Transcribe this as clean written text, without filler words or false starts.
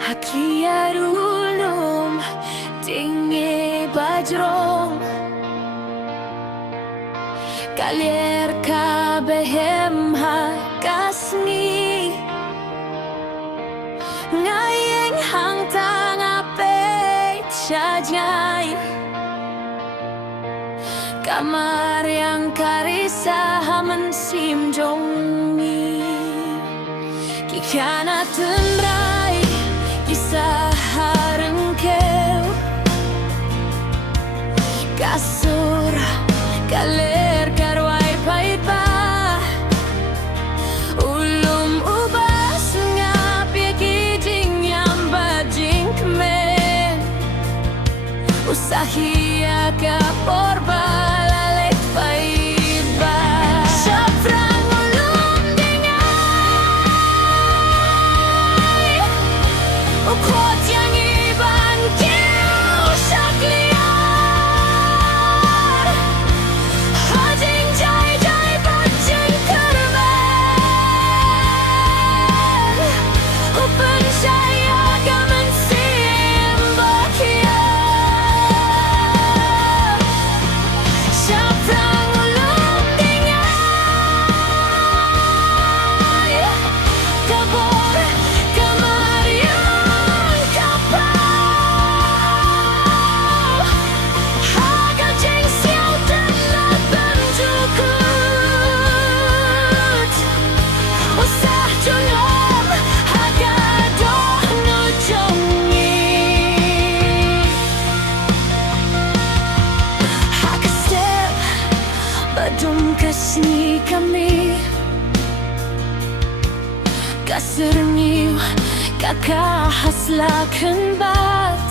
Hakia ulum tinggi bajrong Kalir ka behem hakasni Ngayeng hang tang apet syajay Kamar yang karisa hamen sim jongi Kikana tendrai kisah harengkeu Kasur kaler karwai pait ba Ulum ubas ngap yakijing yang bajing kemen Usahia kaporba lalek pait ba Syafrang ulum dengai Ukot yang iban kiu syakliar Hajing jai jai bajing kermen Upen saya gaman sim bakia Syafrang ulum dengai Kabor kamar yang kapal Hagal jeng siau telah penjukut Usah julum hagadoh no jongi Hakastep badum kasni kami Kaserniu kakak haslakan bat